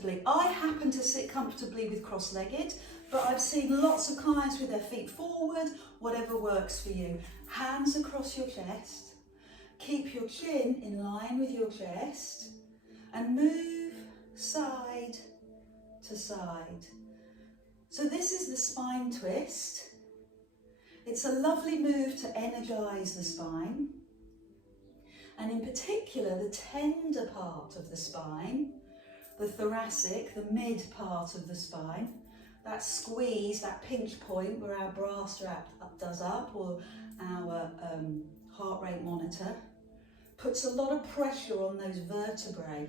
comfortably. I happen to sit comfortably with cross-legged, but I've seen lots of clients with their feet forward, whatever works for you. Hands across your chest. Keep your chin in line with your chest and move side to side. So this is the spine twist. It's a lovely move to energize the spine. And in particular, the tender part of the spine, the thoracic, the mid part of the spine, that squeeze, that pinch point where our bra strap does up, or our heart rate monitor, puts a lot of pressure on those vertebrae.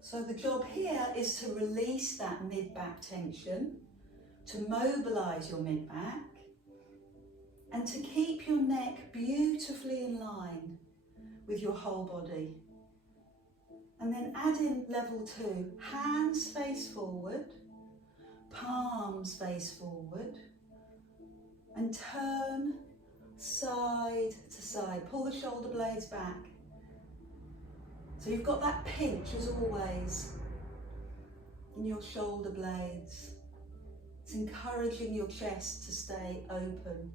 So the job here is to release that mid-back tension, to mobilize your mid-back, and to keep your neck beautifully in line with your whole body. And then add in level 2, hands face forward, palms face forward, and turn side to side. Pull the shoulder blades back. So you've got that pinch as always in your shoulder blades. It's encouraging your chest to stay open.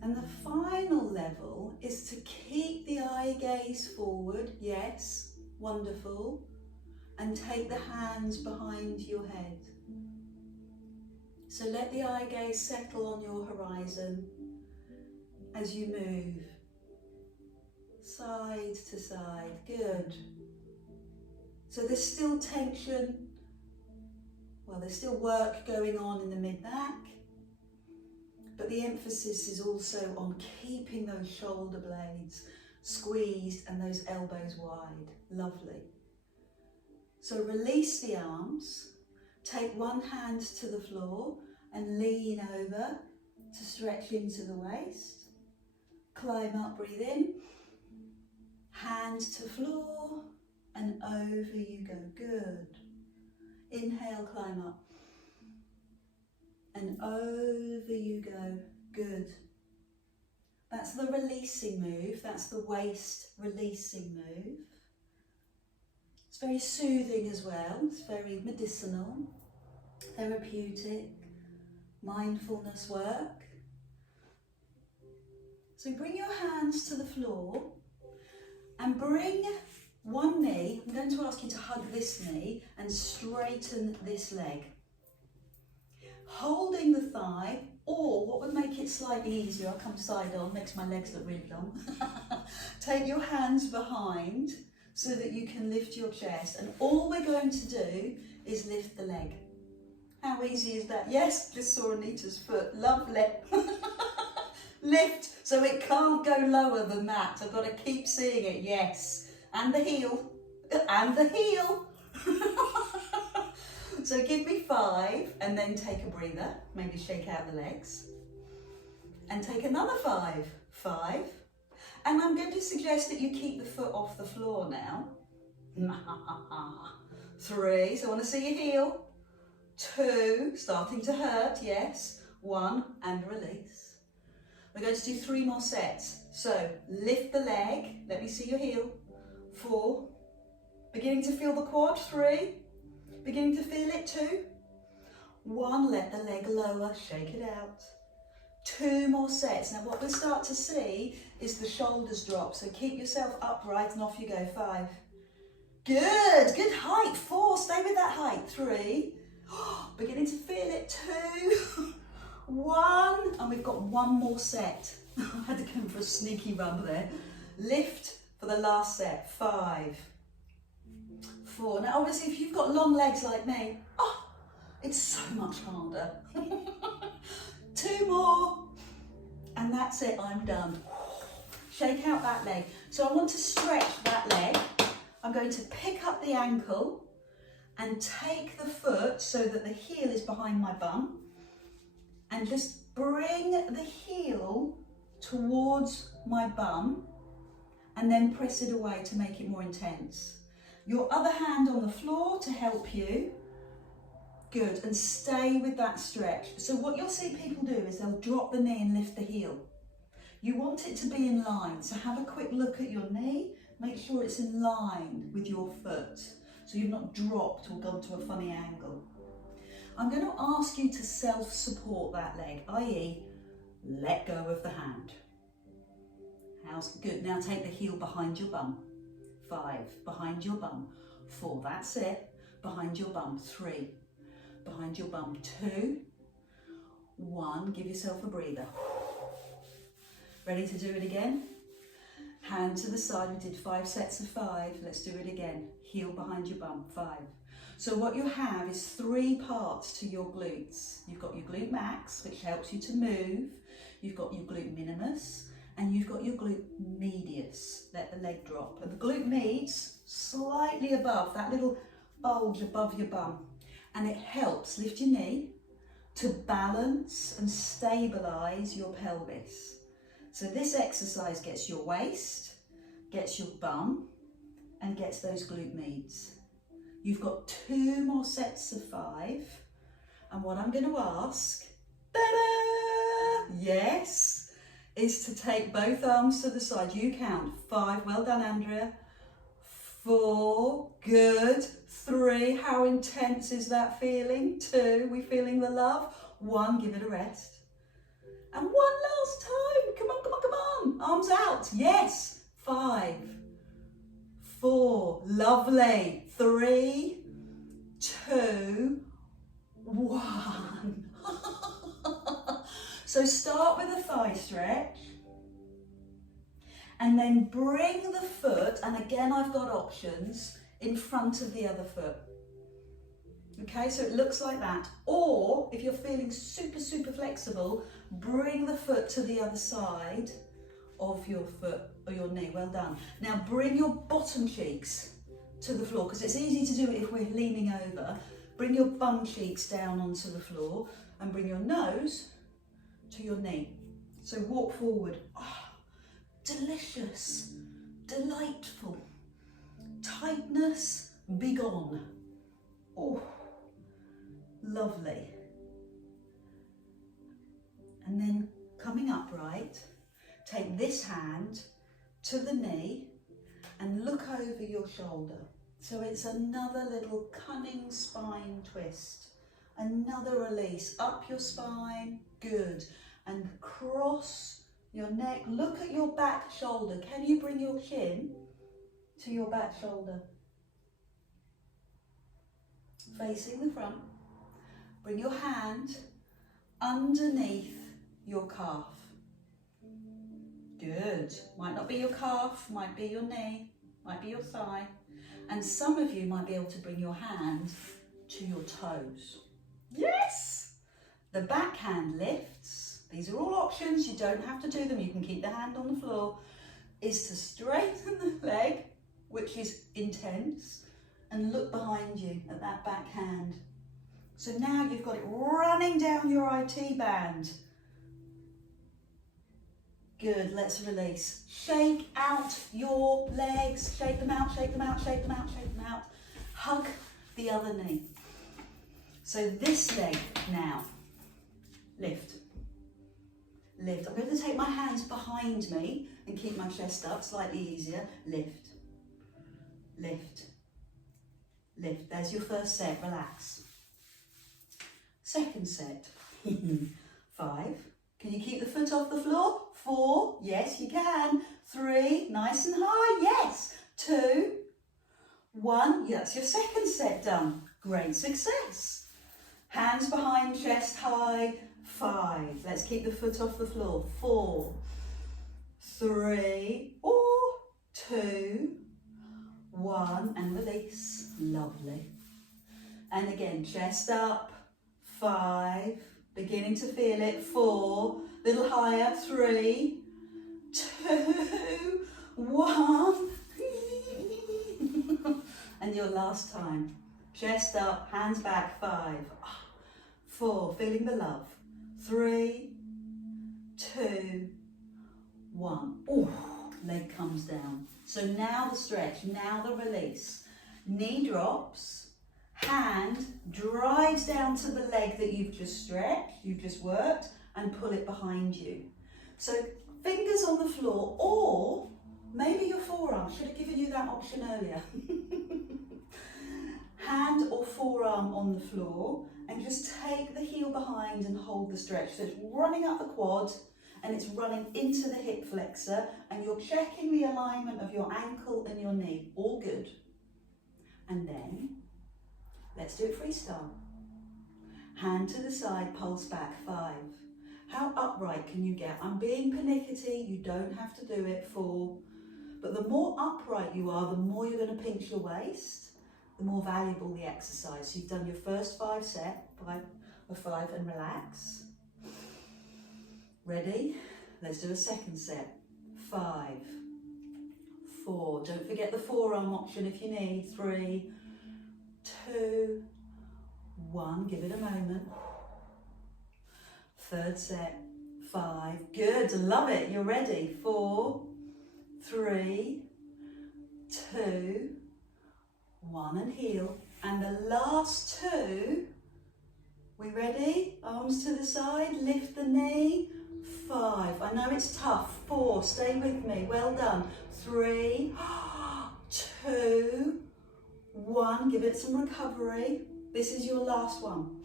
And the final level is to keep the eye gaze forward, yes, wonderful, and take the hands behind your head. So let the eye gaze settle on your horizon as you move side to side, good. So there's still tension, well, there's still work going on in the mid-back, but the emphasis is also on keeping those shoulder blades squeezed and those elbows wide. Lovely. So release the arms, take one hand to the floor and lean over to stretch into the waist. Climb up, breathe in. Hand to floor and over you go. Good. Inhale, climb up. And over you go. Good. That's the releasing move. That's the waist releasing move. It's very soothing as well. It's very medicinal, therapeutic, mindfulness work. So bring your hands to the floor and bring one knee. I'm going to ask you to hug this knee and straighten this leg. Holding the thigh, or what would make it slightly easier, I'll come side on, makes my legs look really long. Take your hands behind so that you can lift your chest, and all we're going to do is lift the leg. How easy is that? Yes, just saw Anita's foot, lovely. Lift, so it can't go lower than that. I've got to keep seeing it, yes. And the heel, and the heel. So give me 5 and then take a breather, maybe shake out the legs. And take another 5, 5. And I'm going to suggest that you keep the foot off the floor now. 3, so I want to see your heel. 2, starting to hurt, yes. 1, and release. We're going to do 3 more sets. So lift the leg, let me see your heel. 4, beginning to feel the quad. 3, beginning to feel it. 2, 1, let the leg lower, shake it out. 2 more sets. Now what we'll start to see is the shoulders drop, so keep yourself upright and off you go. 5, good, good height. 4, stay with that height. 3, beginning to feel it. 2, 1, and we've got 1 more set. I had to come for a sneaky run there. Lift for the last set. 5, 4. Now obviously if you've got long legs like me, it's so much harder. 2 more, and that's it, I'm done. Shake out that leg. So I want to stretch that leg. I'm going to pick up the ankle and take the foot so that the heel is behind my bum, and just bring the heel towards my bum and then press it away to make it more intense. Your other hand on the floor to help you. Good, and stay with that stretch. So what you'll see people do is they'll drop the knee and lift the heel. You want it to be in line, so have a quick look at your knee, Make sure it's in line with your foot, so you've not dropped or gone to a funny angle. I'm going to ask you to self-support that leg, i.e. let go of the hand. How's good? Now take the heel behind your bum. 5, behind your bum. 4, that's it. Behind your bum. 3, behind your bum. 2, 1, give yourself a breather. Ready to do it again? Hand to the side, we did 5 sets of 5. Let's do it again. Heel behind your bum. 5. So what you have is 3 parts to your glutes. You've got your glute max, which helps you to move. You've got your glute minimus, and you've got your glute medius. Let the leg drop. And the glute medius, slightly above, that little bulge above your bum. And it helps lift your knee to balance and stabilise your pelvis. So this exercise gets your waist, gets your bum, and gets those glute medius. You've got 2 more sets of 5. And what I'm going to ask, ta-da, yes, is to take both arms to the side. You count. 5, well done, Andrea. 4, good. 3, how intense is that feeling? 2, we feeling the love? 1, give it a rest. And 1 last time. Come on, come on, come on. Arms out. Yes. 5, 4, lovely. 3, 2, 1. So start with a thigh stretch and then bring the foot, and again I've got options, in front of the other foot. Okay, so it looks like that. Or if you're feeling super, super flexible, bring the foot to the other side of your foot or your knee. Well done. Now bring your bottom cheeks to the floor, because it's easy to do it if we're leaning over. Bring your bum cheeks down onto the floor and bring your nose to your knee. So walk forward. Oh, delicious, delightful. Tightness, be gone. Oh, lovely. And then coming upright, take this hand to the knee and look over your shoulder. So it's another little cunning spine twist. Another release, up your spine, good. And cross your neck, look at your back shoulder. Can you bring your chin to your back shoulder? Facing the front. Bring your hand underneath your calf. Good. Might not be your calf, might be your knee, might be your thigh. And some of you might be able to bring your hand to your toes. Yes! The back hand lifts. These are all options. You don't have to do them. You can keep the hand on the floor. Is to straighten the leg, which is intense, and look behind you at that back hand. So now you've got it running down your IT band. Good, let's release. Shake out your legs. Shake them out, shake them out, shake them out, shake them out. Hug the other knee. So this leg now, lift. Lift. I'm going to take my hands behind me and keep my chest up, slightly easier. Lift. Lift. Lift. There's your first set, relax. Second set. 5. Can you keep the foot off the floor? 4, yes you can. 3, nice and high, yes. 2, 1, that's your second set done. Great success. Hands behind, chest high. 5, let's keep the foot off the floor. 4, 3, 2, 1, and release. Lovely. And again, chest up. 5, beginning to feel it. 4, little higher. 3, 2, 1. And your last time. Chest up, hands back. 5, 4, feeling the love. 3, 2, 1. Oh, leg comes down. So now the stretch, now the release. Knee drops, hand drives down to the leg that you've just stretched, you've just worked, and pull it behind you. So fingers on the floor, or Maybe your forearm, should have given you that option earlier. Hand or forearm on the floor, and just take the heel behind and hold the stretch. So it's running up the quad and it's running into the hip flexor, and you're checking the alignment of your ankle and your knee. All good. And then let's do it freestyle. Hand to the side, pulse back, 5. How upright can you get? I'm being pernickety, you don't have to do it, 4. But the more upright you are, the more you're going to pinch your waist, the more valuable the exercise. So you've done your first 5 set, 5 of 5, and relax. Ready? Let's do a second set. 5, 4. Don't forget the forearm option if you need. 3, 2, 1. Give it a moment. Third set. 5. Good. Love it. You're ready. 4, 3, 2, 1, and heel. And the last 2, we ready? Arms to the side, lift the knee. 5, I know it's tough. 4, stay with me, well done. 3, 2, 1, give it some recovery. This is your last one.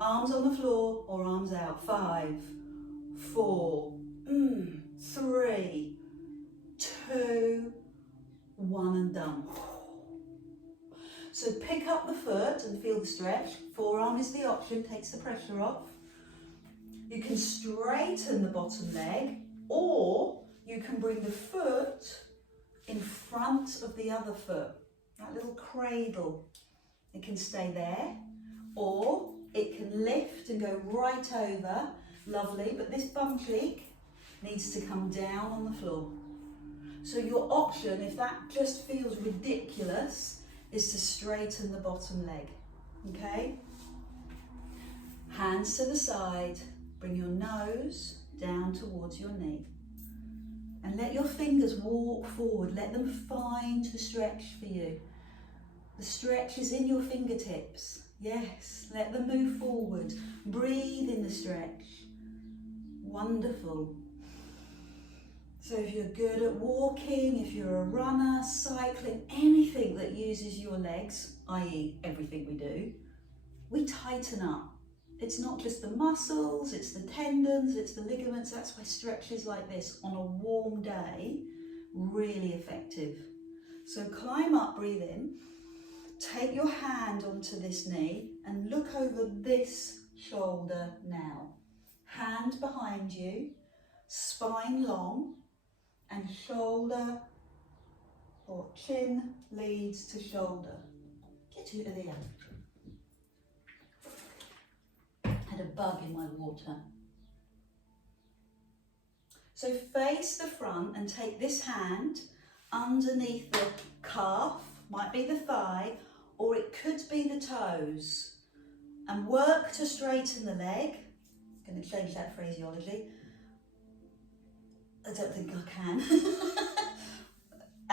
Arms on the floor or arms out. 5, 4, 3, 2, 1, and done. So pick up the foot and feel the stretch. Forearm is the option, takes the pressure off. You can straighten the bottom leg, or you can bring the foot in front of the other foot. That little cradle. It can stay there, or it can lift and go right over. Lovely, but this bum cheek needs to come down on the floor. So your option, if that just feels ridiculous, is to straighten the bottom leg, okay? Hands to the side, bring your nose down towards your knee. And let your fingers walk forward, let them find the stretch for you. The stretch is in your fingertips, yes, let them move forward. Breathe in the stretch, wonderful. So if you're good at walking, if you're a runner, cycling, anything that uses your legs, i.e. everything we do, we tighten up. It's not just the muscles, it's the tendons, it's the ligaments. That's why stretches like this on a warm day, really effective. So climb up, breathe in, take your hand onto this knee and look over this shoulder now. Hand behind you, spine long, and shoulder or chin leads to shoulder. Get out of there. Had a bug in my water. So face the front and take this hand underneath the calf, might be the thigh, or it could be the toes, and work to straighten the leg. I'm going to change that phraseology. I don't think I can.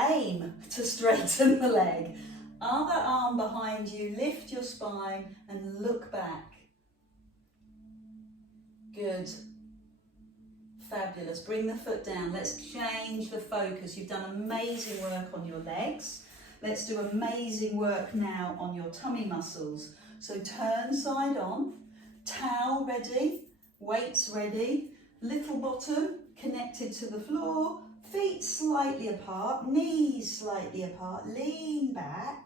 Aim to straighten the leg. Other arm behind you, lift your spine and look back. Good. Fabulous. Bring the foot down. Let's change the focus. You've done amazing work on your legs. Let's do amazing work now on your tummy muscles. So turn side on, towel ready, weights ready, little bottom connected to the floor, feet slightly apart, knees slightly apart, lean back,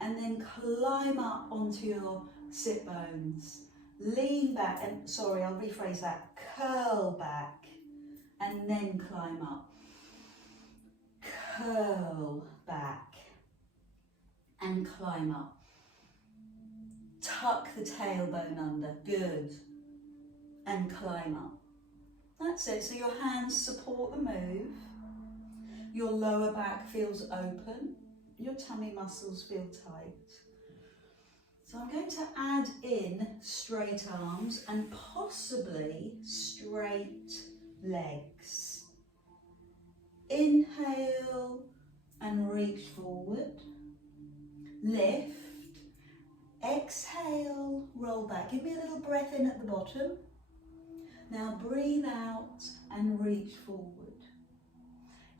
and then climb up onto your sit bones. Lean back, and sorry, I'll rephrase that, curl back, and then climb up. Curl back, and climb up. Tuck the tailbone under, good, and climb up. That's it, so your hands support the move, your lower back feels open, your tummy muscles feel tight. So I'm going to add in straight arms and possibly straight legs. Inhale and reach forward, lift, exhale, roll back. Give me a little breath in at the bottom. Now breathe out and reach forward.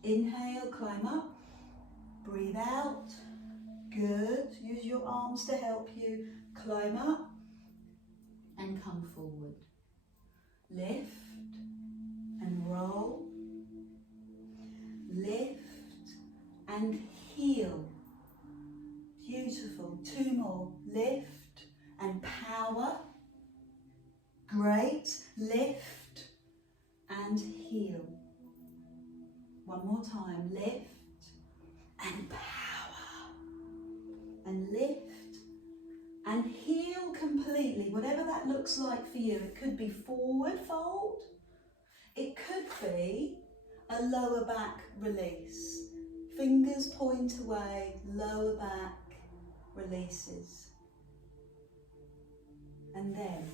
Inhale, climb up. Breathe out. Good. Use your arms to help you. Climb up and come forward. Lift and roll. Lift and heel. Beautiful. 2 more. Lift and power. Great. Lift and heel. 1 more time. Lift and power. And lift and heel completely. Whatever that looks like for you. It could be forward fold. It could be a lower back release. Fingers point away, lower back releases. And then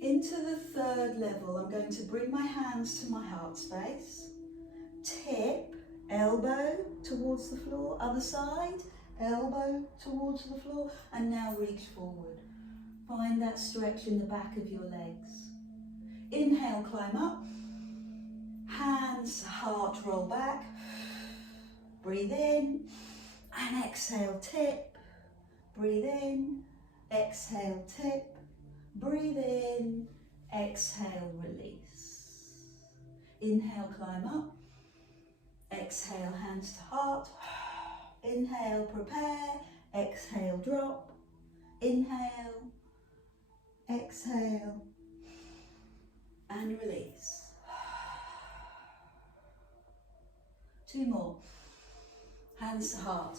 into the 3rd level, I'm going to bring my hands to my heart space. Tip, elbow towards the floor, other side, elbow towards the floor, and now reach forward. Find that stretch in the back of your legs. Inhale, climb up. Hands to heart, roll back. Breathe in and exhale, tip. Breathe in, exhale, tip. Breathe in, exhale, release. Inhale, climb up. Exhale, hands to heart. Inhale, prepare. Exhale, drop. Inhale, exhale, and release. 2 more. Hands to heart.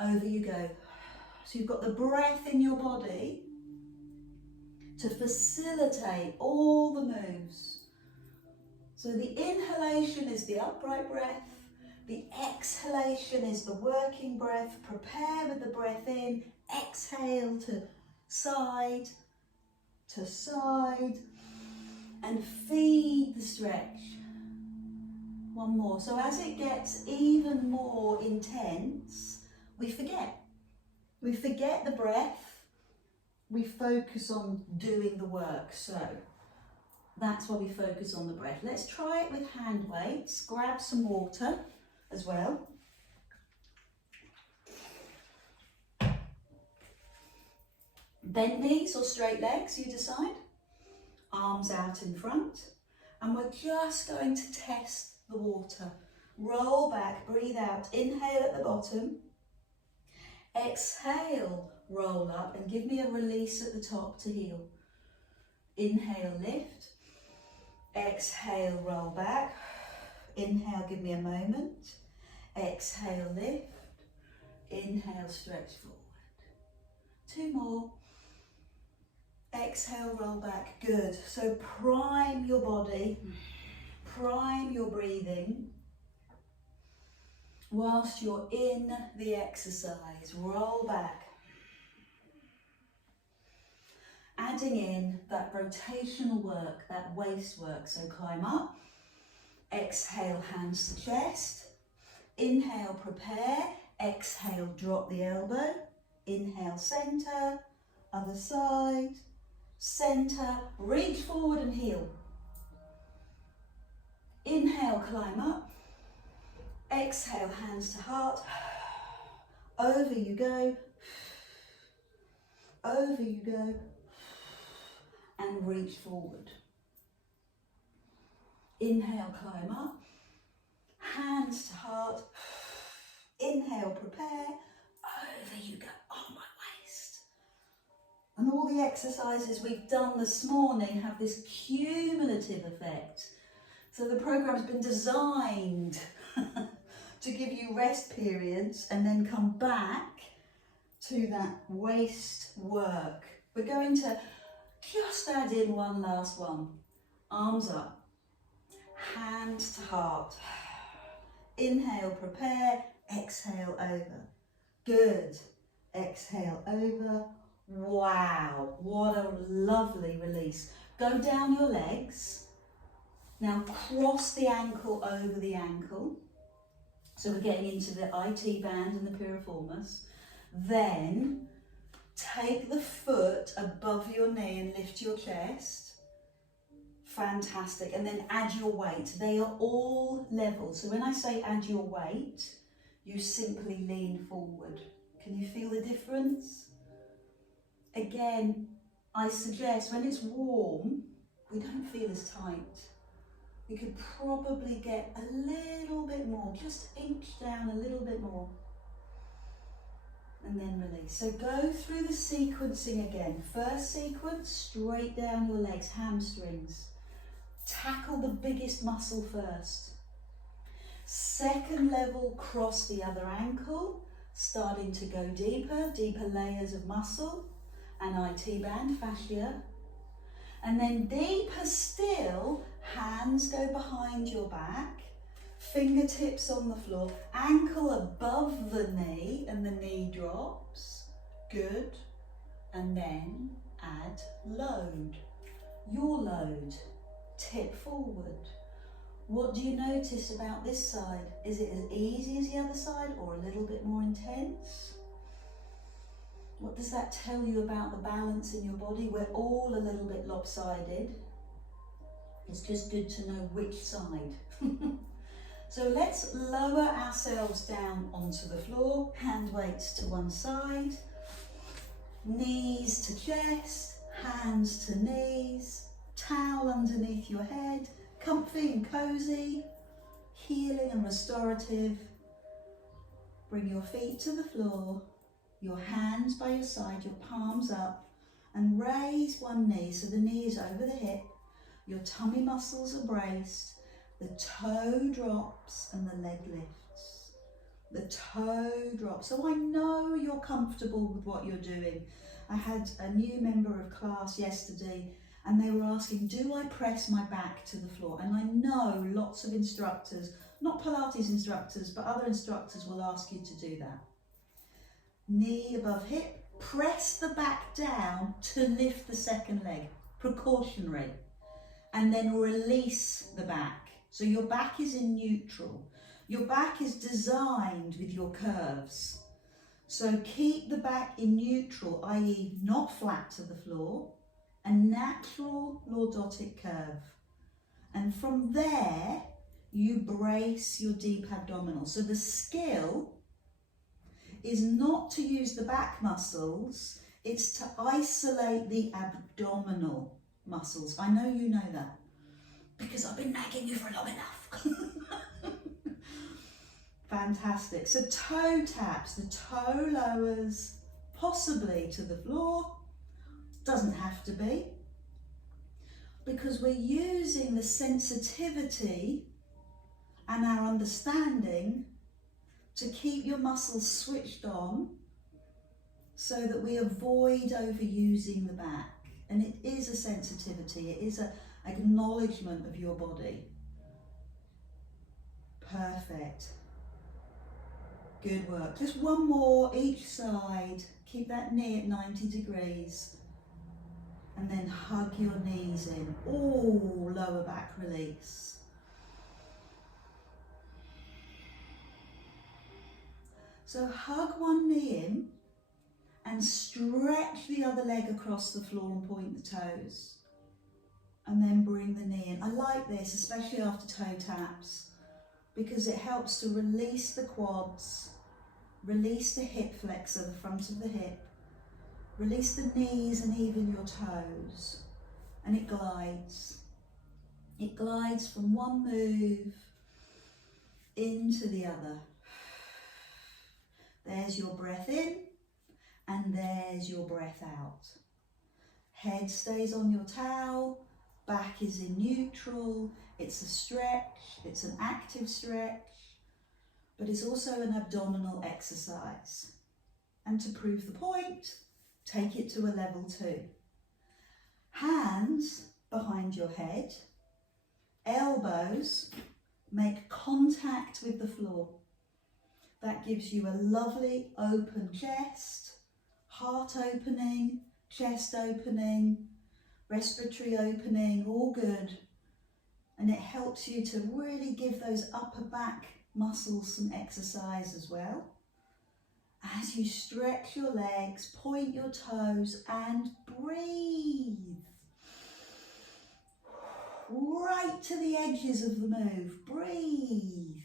Over you go. So you've got the breath in your body to facilitate all the moves. So the inhalation is the upright breath. The exhalation is the working breath. Prepare with the breath in. Exhale to side, and feed the stretch. 1 more. So as it gets even more intense, we forget. We forget the breath. We focus on doing the work. So that's why we focus on the breath. Let's try it with hand weights. Grab some water as well. Bent knees or straight legs, you decide. Arms out in front. And we're just going to test the water. Roll back, breathe out. Inhale at the bottom. Exhale, roll up, and give me a release at the top to heel. Inhale, lift. Exhale, roll back. Inhale, give me a moment. Exhale, lift. Inhale, stretch forward. 2 more. Exhale, roll back. Good. So prime your body, prime your breathing whilst you're in the exercise. Roll back. Adding in that rotational work, that waist work. So climb up. Exhale, hands to chest. Inhale, prepare. Exhale, drop the elbow. Inhale, center. Other side. Center. Reach forward and heel. Inhale, climb up. Exhale, hands to heart. Over you go. Over you go. And reach forward. Inhale, climb up. Hands to heart. Inhale, prepare. Over you go. Oh, my waist. And all the exercises we've done this morning have this cumulative effect. So the program's been designed to give you rest periods and then come back to that waist work. We're going to just add in one last one. Arms up. Hands to heart. Inhale, prepare. Exhale, over. Good. Exhale, over. Wow, what a lovely release. Go down your legs. Now cross the ankle over the ankle. So we're getting into the IT band and the piriformis. Then take the foot above your knee and lift your chest. Fantastic. And then add your weight. They are all level. So when I say add your weight, you simply lean forward. Can you feel the difference? Again, I suggest when it's warm, we don't feel as tight. We could probably get a little bit more, just inch down a little bit more. And then release. So go through the sequencing again. First sequence, straight down your legs, hamstrings. Tackle the biggest muscle first. Second level, cross the other ankle, starting to go deeper, deeper layers of muscle and IT band, fascia. And then deeper still, hands go behind your back, fingertips on the floor, ankle above the knee and the knee drops. Good. And then add load. Your load. Tip forward. What do you notice about this side? Is it as easy as the other side or a little bit more intense? What does that tell you about the balance in your body? We're all a little bit lopsided. It's just good to know which side. So let's lower ourselves down onto the floor, hand weights to one side, knees to chest, hands to knees, towel underneath your head, comfy and cozy, healing and restorative. Bring your feet to the floor, your hands by your side, your palms up, and raise one knee so the knee is over the hip, your tummy muscles are braced, the toe drops and the leg lifts. The toe drops. So I know you're comfortable with what you're doing. I had a new member of class yesterday and they were asking, do I press my back to the floor? And I know lots of instructors, not Pilates instructors, but other instructors will ask you to do that. Knee above hip, press the back down to lift the second leg, precautionary, and then release the back. So your back is in neutral. Your back is designed with your curves. So keep the back in neutral, i.e. not flat to the floor, a natural lordotic curve. And from there, you brace your deep abdominal. So the skill is not to use the back muscles, it's to isolate the abdominal muscles. I know you know that because I've been nagging you for long enough. Fantastic. So toe taps, the toe lowers possibly to the floor. Doesn't have to be, because we're using the sensitivity and our understanding to keep your muscles switched on so that we avoid overusing the back. And it is a sensitivity, it is an acknowledgement of your body. Perfect. Good work. Just one more each side. Keep that knee at 90 degrees. And then hug your knees in. Oh, lower back release. So hug one knee in and stretch the other leg across the floor and point the toes. And then bring the knee in. I like this, especially after toe taps, because it helps to release the quads, release the hip flexor, the front of the hip, release the knees and even your toes, and it glides. It glides from one move into the other. There's your breath in, and there's your breath out. Head stays on your towel, back is in neutral. It's a stretch, it's an active stretch, but it's also an abdominal exercise. And to prove the point, take it to a level 2. Hands behind your head, elbows make contact with the floor. That gives you a lovely open chest, heart opening, chest opening, respiratory opening, all good. And it helps you to really give those upper back muscles some exercise as well. As you stretch your legs, point your toes and breathe. right to the edges of the move. Breathe.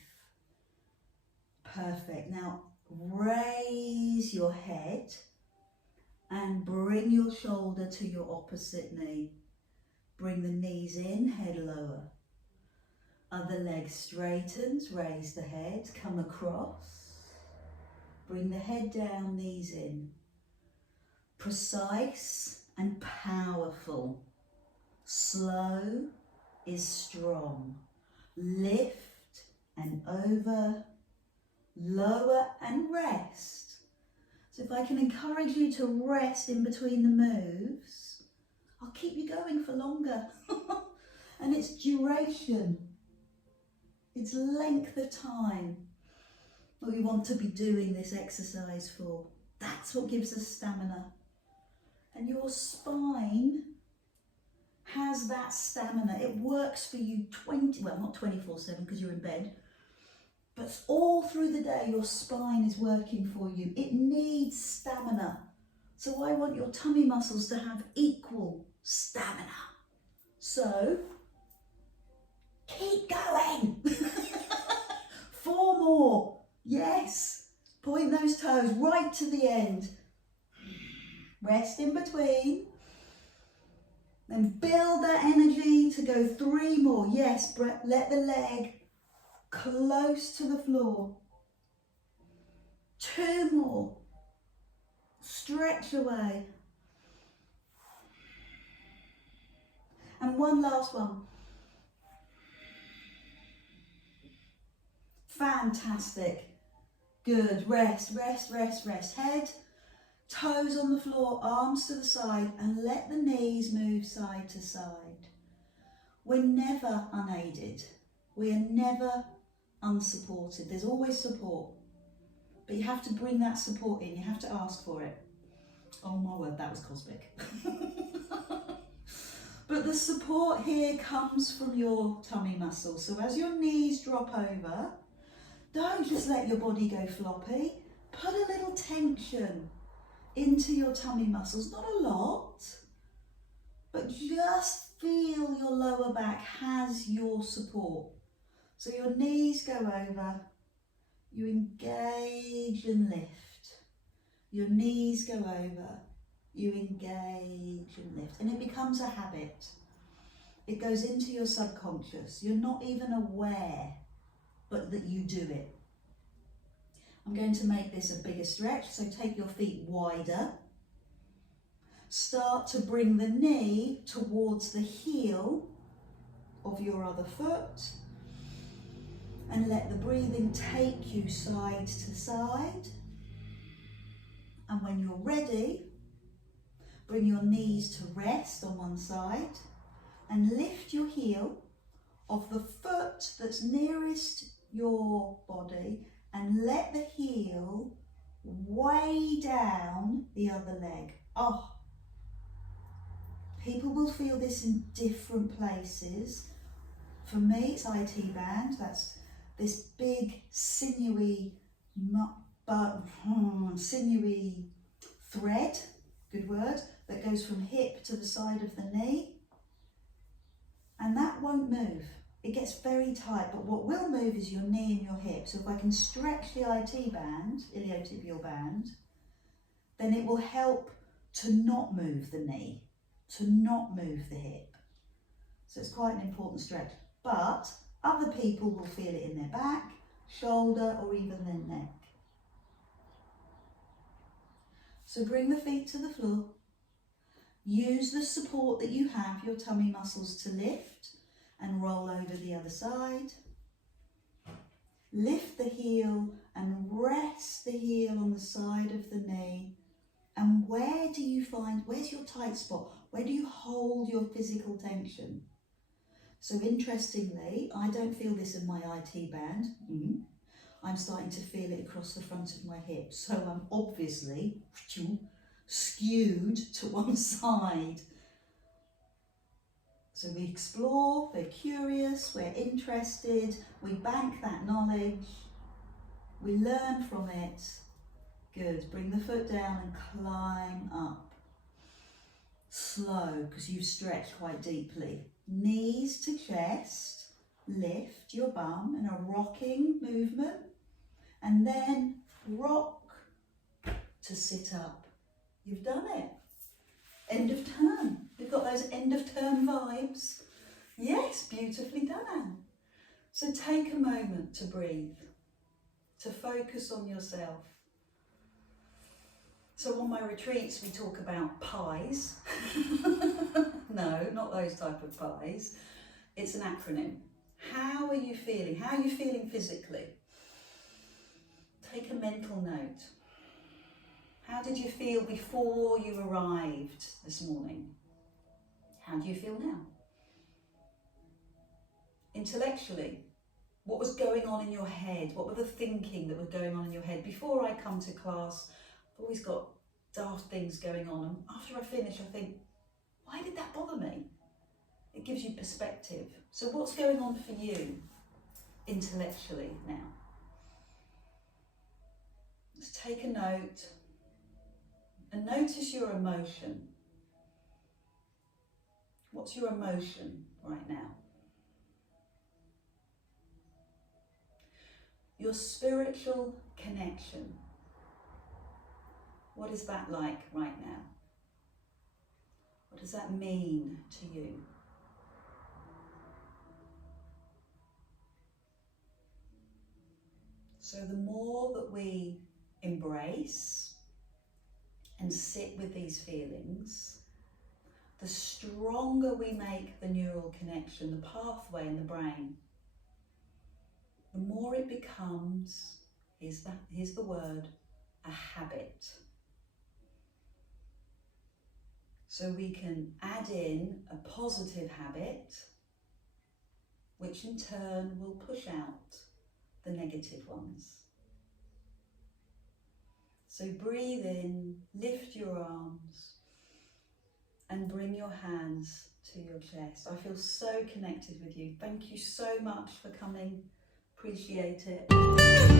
Perfect. Now raise your head and bring your shoulder to your opposite knee. Bring the knees in, head lower. Other leg straightens, raise the head, come across. Bring the head down, knees in. Precise and powerful. Slow is strong. Lift and over. Lower and rest. So if I can encourage you to rest in between the moves, I'll keep you going for longer. And it's duration. It's length of time that we want to be doing this exercise for. That's what gives us stamina. And your spine has that stamina. It works for you not 24/7 because you're in bed, but all through the day your spine is working for you. It needs stamina. So I want your tummy muscles to have equal stamina. So keep going. 4 more. Yes. Point those toes right to the end. Rest in between. Then build that energy to go 3 more. Yes, let the leg close to the floor. 2 more. Stretch away. And one last one. Fantastic. Good. Rest, rest, rest, rest. Head, toes on the floor, arms to the side, and let the knees move side to side. We're never unaided. We are never unsupported. There's always support. But you have to bring that support in. You have to ask for it. Oh my word, that was cosmic. But the support here comes from your tummy muscles. So as your knees drop over, don't just let your body go floppy. Put a little tension into your tummy muscles. Not a lot, but just feel your lower back has your support. So your knees go over, you engage and lift. Your knees go over, you engage and lift. And it becomes a habit. It goes into your subconscious. You're not even aware, but that you do it. I'm going to make this a bigger stretch, so take your feet wider. Start to bring the knee towards the heel of your other foot, and let the breathing take you side to side. And when you're ready, bring your knees to rest on one side and lift your heel of the foot that's nearest your body and let the heel weigh down the other leg. Oh, people will feel this in different places. For me, it's IT band. That's this big sinewy thread, good word, that goes from hip to the side of the knee. And that won't move. It gets very tight, but what will move is your knee and your hip. So if I can stretch the IT band, iliotibial band, then it will help to not move the knee, to not move the hip. So it's quite an important stretch. But other people will feel it in their back, shoulder, or even their neck. So bring the feet to the floor. Use the support that you have, your tummy muscles, to lift and roll over the other side. Lift the heel and rest the heel on the side of the knee. And where do you find, where's your tight spot? Where do you hold your physical tension? So interestingly, I don't feel this in my IT band. I'm starting to feel it across the front of my hips. So I'm obviously skewed to one side. So we explore, we're curious, we're interested, we bank that knowledge, we learn from it. Good, bring the foot down and climb up. Slow, because you've stretched quite deeply. Knees to chest, lift your bum in a rocking movement, and then rock to sit up. You've done it. End of term. We've got those end of term vibes. Yes, beautifully done, Anne. So take a moment to breathe, to focus on yourself. So on my retreats, we talk about pies. No, not those type of pies. It's an acronym. How are you feeling? How are you feeling physically? Take a mental note. How did you feel before you arrived this morning? How do you feel now? Intellectually, what was going on in your head? What were the thinking that was going on in your head? Before I come to class, I've always got daft things going on, and after I finish I think, why did that bother me? It gives you perspective. So what's going on for you intellectually now? Let's take a note and notice your emotion. What's your emotion right now? Your spiritual connection. What is that like right now? What does that mean to you? So the more that we embrace and sit with these feelings, the stronger we make the neural connection, the pathway in the brain. The more it becomes, here's the word, a habit. So we can add in a positive habit, which in turn will push out the negative ones. So breathe in, lift your arms, and bring your hands to your chest. I feel so connected with you. Thank you so much for coming. Appreciate it.